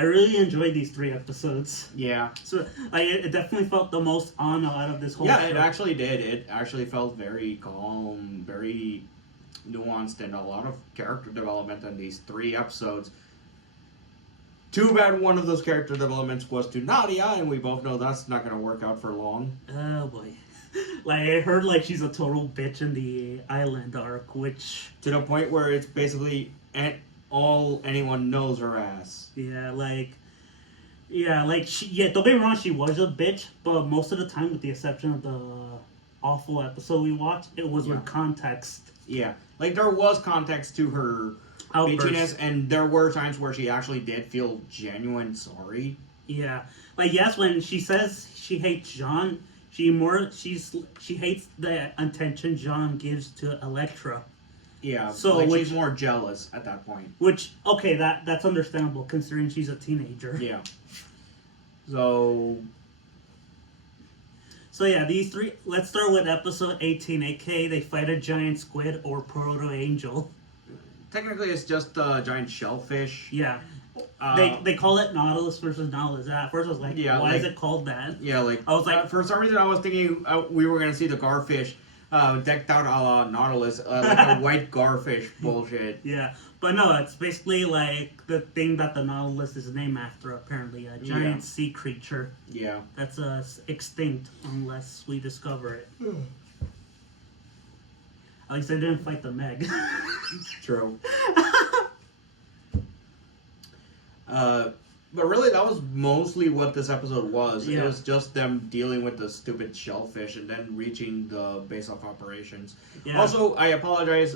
I really enjoyed these 3 episodes. Yeah. So it definitely felt the most on out of this whole Yeah, show. it actually did. It actually felt very calm, very nuanced, and a lot of character development in these 3 episodes. Too bad one of those character developments was to Nadia, and we both know that's not going to work out for long. Oh boy. Like, I heard like she's a total bitch in the island arc, which... To the point where it's basically all anyone knows her as. Yeah, like... Yeah, like, don't get me wrong, she was a bitch, but most of the time, with the exception of the awful episode we watched, it was with context. Yeah, like, there was context to her bitchiness, and there were times where she actually did feel genuine sorry. Yeah. Like, yes, when she says she hates John, she hates the attention John gives to Elektra. Yeah, so like she's more jealous at that point. Which, okay, that's understandable considering she's a teenager. Yeah. So yeah, these 3. Let's start with episode 18, aka they fight a giant squid or proto-angel. Technically, it's just a giant shellfish. Yeah. They call it Nautilus versus Nautilus. At first I was like, why is it called that? Yeah, like... I was like... for some reason I was thinking we were going to see the garfish decked out a la Nautilus, like a white garfish bullshit. Yeah, but no, it's basically like the thing that the Nautilus is named after, apparently. A giant sea creature. Yeah. That's extinct unless we discover it. At least I didn't fight the Meg. True. But really, that was mostly what this episode was. Yeah. It was just them dealing with the stupid shellfish and then reaching the base of operations. Yeah. Also,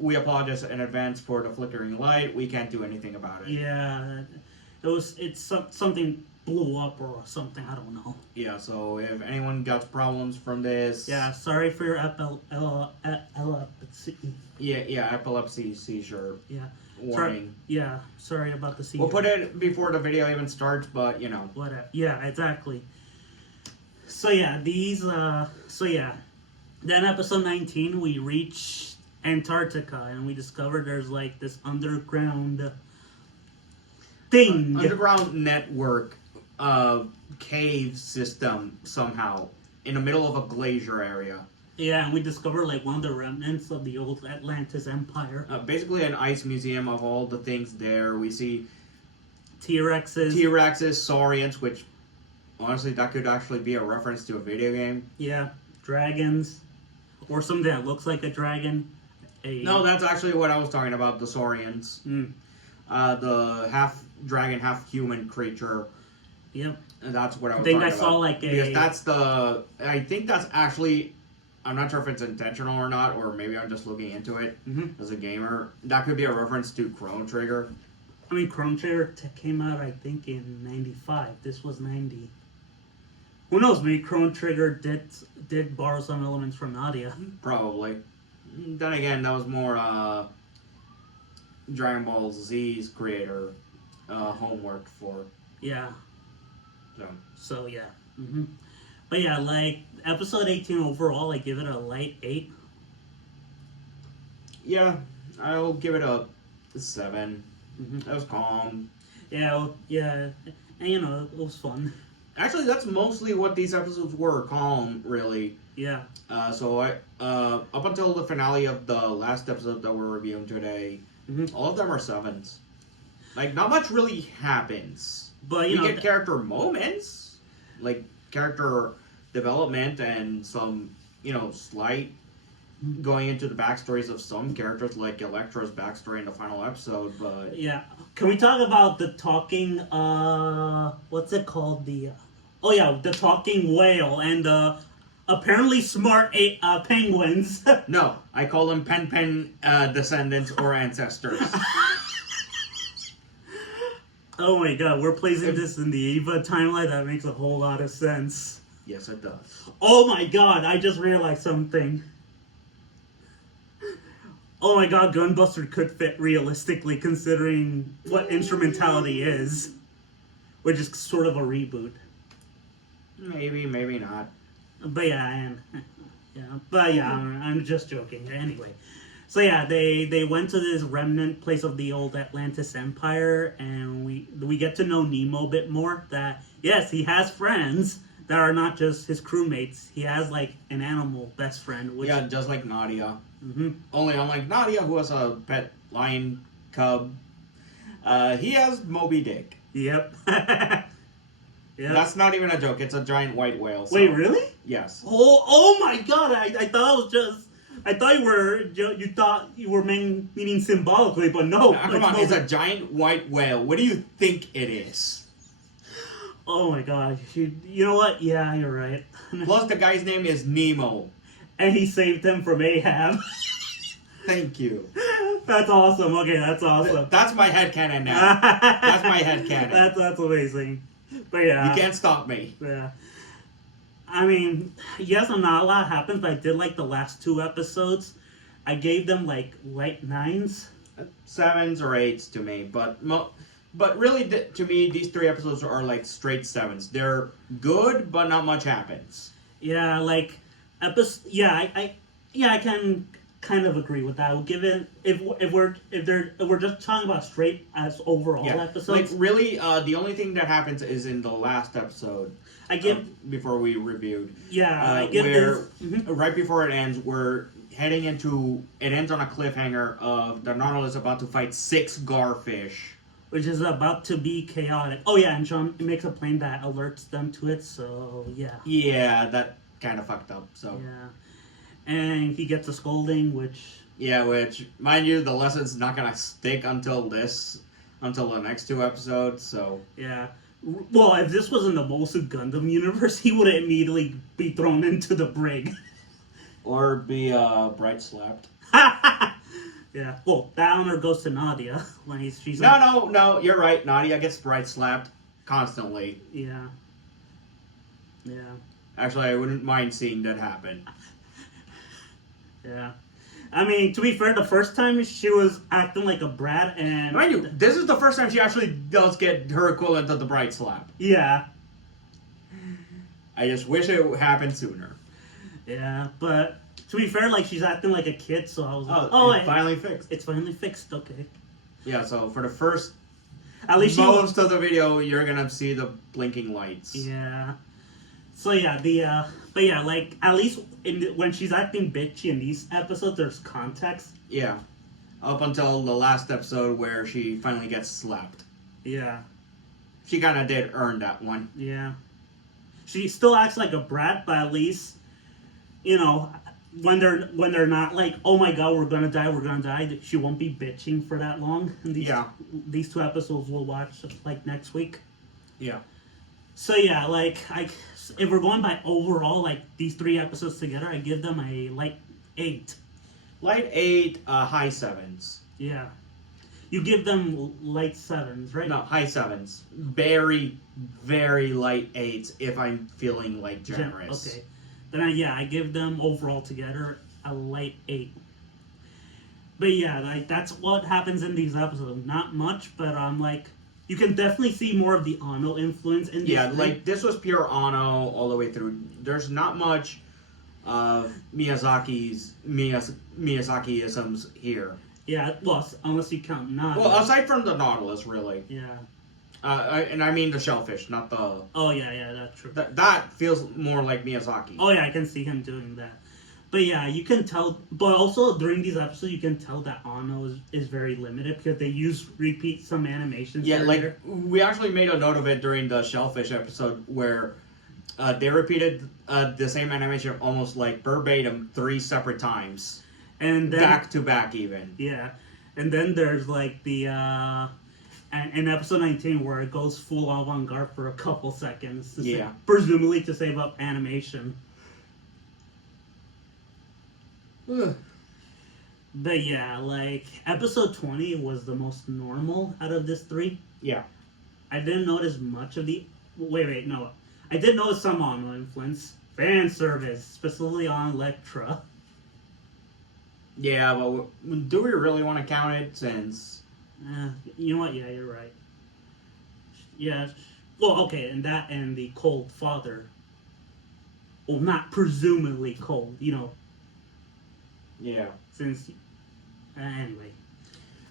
we apologize in advance for the flickering light. We can't do anything about it. Yeah. It's something blew up or something, I don't know. Yeah, so if anyone got problems from this... Yeah, sorry for your epilepsy. Yeah, epilepsy, seizure. Yeah. Warning. Sorry about the seizure. We'll put it before the video even starts, but you know. Whatever. Yeah, exactly. So yeah, then episode 19, we reach Antarctica, and we discover there's like this underground thing. Underground network cave system somehow in the middle of a glacier area. Yeah, and we discover like one of the remnants of the old Atlantis Empire. Basically an ice museum of all the things there. We see T-Rexes, saurians, which honestly that could actually be a reference to a video game. Yeah, dragons, or something that looks like a dragon. No, that's actually what I was talking about, the saurians. The half dragon, half human creature. Yep. And that's what I was talking about. I saw like because I think that's actually... I'm not sure if it's intentional or not, or maybe I'm just looking into it as a gamer. That could be a reference to Chrono Trigger. I mean, Chrono Trigger came out, I think, in 95. This was 90. Who knows? Maybe Chrono Trigger did borrow some elements from Nadia. Probably. Then again, that was more Dragon Ball Z's creator homework for. Yeah. So yeah. Mm-hmm. But yeah, like, episode 18 overall, I give it a light 8. Yeah, I'll give it a 7. That was calm. Yeah, and you know, it was fun. Actually, that's mostly what these episodes were, calm, really. Yeah. So up until the finale of the last episode that we're reviewing today, all of them are 7s. Like, not much really happens. But, you get character moments, like character development and some, slight going into the backstories of some characters, like Elektra's backstory in the final episode, but... Yeah. Can we talk about the talking, what's it called? The talking whale and the apparently smart penguins. No, I call them pen descendants or ancestors. Oh my god, we're placing this in the Eva timeline. That makes a whole lot of sense. Yes, it does. Oh my god, I just realized something. Oh my god, Gunbuster could fit realistically considering what Instrumentality is. Which is sort of a reboot. Maybe, maybe not. But yeah, I'm just joking. Anyway. So yeah, they went to this remnant place of the old Atlantis Empire, and we get to know Nemo a bit more. That yes, he has friends that are not just his crewmates. He has like an animal best friend. Which, Yeah, just like Nadia. hmm Only unlike Nadia, who has a pet lion cub, he has Moby Dick. Yep. Yep. That's not even a joke. It's a giant white whale. So, Wait, really? Yes. Oh my God! I thought it was just. I thought you thought you were meaning symbolically, but no. Now, come on, it's a giant white whale. What do you think it is? Oh my God! You know what? Yeah, you're right. Plus, the guy's name is Nemo. And he saved him from Ahab. Thank you. That's awesome. Okay, that's awesome. That's my headcanon now. That's my headcanon. That's amazing. But yeah. You can't stop me. Yeah. I mean, yes, not a lot happens, but I did like the last 2 episodes. I gave them like light 9s. 7s or 8s to me, but really, to me, these 3 episodes are like straight 7s. They're good, but not much happens. Yeah, like Yeah, I can kind of agree with that. I would give it if we're just talking about straight as overall episodes. Like really, the only thing that happens is in the last episode. I give before we reviewed. Yeah, I give where this, right before it ends, we're heading into. It ends on a cliffhanger of the Nautilus about to fight 6 garfish, which is about to be chaotic. Oh yeah, and John makes a plane that alerts them to it. So yeah. Yeah, that kind of fucked up. So yeah, and he gets a scolding, which mind you, the lesson's not gonna stick until the next 2 episodes. So yeah. Well, if this was in the Mosu Gundam universe, he would immediately be thrown into the brig. Or be bright slapped. Yeah. Well, that honor goes to Nadia when she's. No. You're right. Nadia gets bright slapped constantly. Yeah. Yeah. Actually, I wouldn't mind seeing that happen. Yeah. I mean, to be fair, the first time she was acting like a brat, and mind you, this is the first time she actually does get her equivalent of the bright slap. Yeah. I just wish it happened sooner. Yeah, but to be fair, like she's acting like a kid, so I was like, it's finally fixed. It's finally fixed. Okay. Yeah. So for the first, at least most of the video, you're gonna see the blinking lights. Yeah. So yeah, but yeah, like at least when she's acting bitchy in these episodes, there's context. Yeah. Up until the last episode where she finally gets slapped. Yeah. She kind of did earn that one. Yeah. She still acts like a brat, but at least, when they're not like, oh my God, we're gonna die, she won't be bitching for that long. And these 2 episodes we'll watch like next week. Yeah. So yeah, like if we're going by overall, like these 3 episodes together, I give them a light 8. Light 8, high 7s. Yeah. You give them light 7s, right? No, high 7s. Very, very light 8s if I'm feeling like generous. Okay. Then I give them overall together a light 8. But yeah, like that's what happens in these episodes. Not much, but like you can definitely see more of the Ano influence in these. Yeah, like this was pure Ano all the way through. There's not much of Miyazaki-isms here. Yeah, well, unless you count Nadia. Well, aside from the Nautilus, really. Yeah. And I mean the shellfish, not the... Oh, yeah, that's true. That feels more like Miyazaki. Oh, yeah, I can see him doing that. But yeah, you can tell... But also, during these episodes, you can tell that Ano is very limited because they repeat some animations. Yeah, like, we actually made a note of it during the shellfish episode where they repeated the same animation almost like verbatim 3 separate times. And then, back to back, even. Yeah. And then there's like the... in episode 19 where it goes full avant-garde for a couple seconds. Presumably to save up animation. But yeah, like, episode 20 was the most normal out of this 3. Yeah. I didn't notice much of the... Wait, no. I did notice some Ano influence. Fan service, specifically on Electra. Yeah, but do we really want to count it since... you know what? Yeah, you're right. Yeah. Well, okay, and that and the cold father. Well, not presumably cold, Yeah. Since Anyway,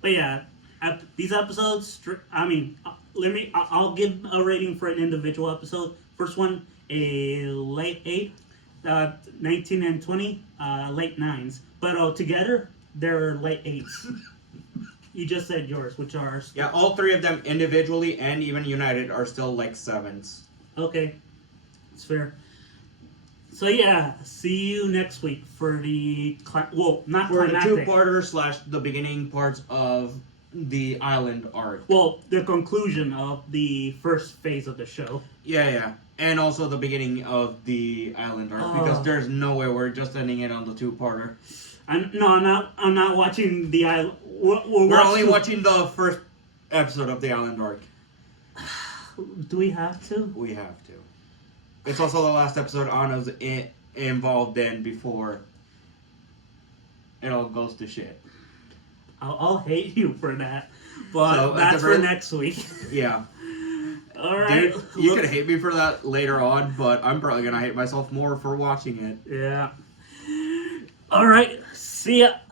but yeah, these episodes. I mean, I'll give a rating for an individual episode. First one, a late 8, 19 and 20, late 9s. But together, they're late 8s. You just said yours, which are... Yeah, all 3 of them individually and even united are still like 7s. Okay, it's fair. So yeah, see you next week for the... not For the climactic. 2-parter / the beginning parts of the island arc. Well, the conclusion of the first phase of the show. Yeah. And also the beginning of the island arc, because there's no way we're just ending it on the 2-parter. I'm not watching the island. We're only watching the first episode of the island arc. Do we have to? We have to. It's also the last episode Anna's involved in before it all goes to shit. I'll hate you for that, but So, that's for next week. Yeah. All right. Dude, you can hate me for that later on, but I'm probably gonna hate myself more for watching it. Yeah. All right. See ya.